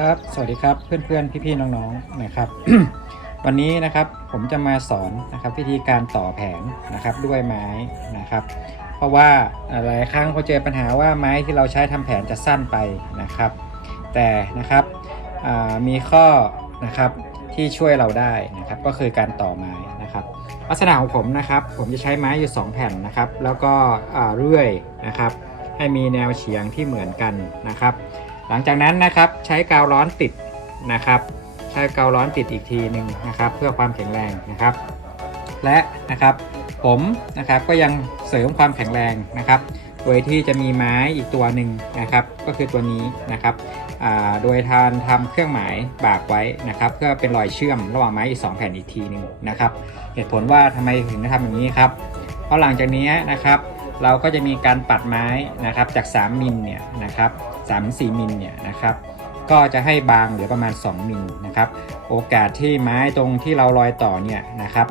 ครับ สวัสดีครับเพื่อนๆพี่ๆน้องๆนะครับ วันนี้นะครับผมจะมาสอนนะครับวิธีการต่อแผงนะครับด้วยไม้นะครับ เพราะว่าหลายครั้งเขาเจอปัญหาว่าไม้ที่เราใช้ทำแผนจะสั้นไปนะครับ แต่นะครับมีข้อนะครับที่ช่วยเราได้นะครับ ก็คือการต่อไม้นะครับ ลักษณะของผมนะครับ ผมจะใช้ไม้อยู่ 2 แผ่นนะครับ แล้วก็เรื่อยนะครับ ให้มีแนวเฉียงที่เหมือนกันนะครับ หลังจากนั้นนะครับใช้กาวร้อนติดนะครับใช้กาวร้อนติดอีกทีหนึ่งนะครับ เพื่อความแข็งแรงนะครับ และนะครับผมนะครับก็ยังเสริมความแข็งแรงนะครับ โดยที่จะมีไม้อีกตัวหนึ่งนะครับ ก็คือตัวนี้นะครับโดยทานทำเครื่องหมายบากไว้นะครับ เพื่อเป็นรอยเชื่อมระหว่างไม้อีก 2 แผ่นอีกทีหนึ่งนะครับ เหตุผลว่าทำไมถึงทำอย่างนี้ครับเพราะหลังจากนี้นะครับ เราก็จะมีการปัดไม้นะครับจาก 3 มิลเนี่ยนะครับ3 4มิลเนี่ยนะครับก็จะให้บางเหลือประมาณ 2 มิลนะครับโอกาสที่ไม้ตรงที่เรารอยต่อเนี่ยนะครับ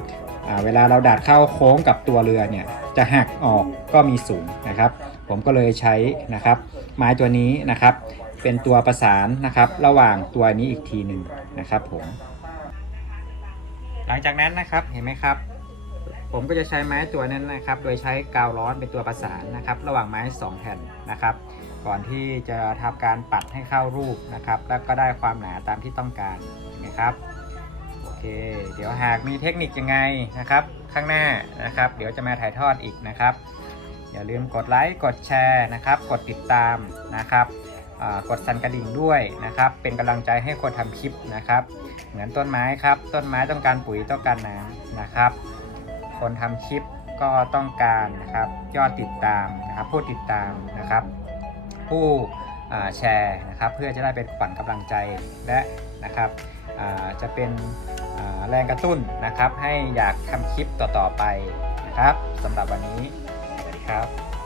เวลาเราดัดเข้าโค้งกับตัวเรือเนี่ยจะหักออกก็มีสูงนะครับ ผมก็เลยใช้นะครับ ไม้ตัวนี้นะครับ เป็นตัวประสานนะครับ ระหว่างตัวนี้อีกทีหนึ่งนะครับผมหลังจากนั้นนะครับเห็นไหมครับ ผมก็จะใช้ไม้ตัวนั้นนะครับ โดยใช้กาวร้อนเป็นตัวประสานนะครับ ระหว่างไม้ 2 แผ่นนะครับ ก่อนที่จะทำการปัดให้เข้ารูปนะครับ แล้วก็ได้ความหนาตามที่ต้องการนะครับโอเค เดี๋ยวหากมีเทคนิคยังไงนะครับ ข้างหน้านะครับ เดี๋ยวจะมาถ่ายทอดอีกนะครับ อย่าลืมกดไลค์กดแชร์นะครับ กดติดตามนะครับกดสั่นกระดิ่งด้วยนะครับ เป็นกำลังใจให้คนทำคลิปนะครับ เหมือนต้นไม้ครับ ต้นไม้ต้องการปุ๋ยต้องการน้ำนะครับ คนทำคลิปก็ต้องการนะครับยอดติดตามนะครับผู้ติดตามนะครับ ผู้แชร์นะครับเพื่อจะได้เป็นขวัญกำลังใจและนะครับจะเป็นแรงกระตุ้นนะครับ ให้อยากทำคลิปต่อๆไปนะครับสำหรับวันนี้สวัสดีครับ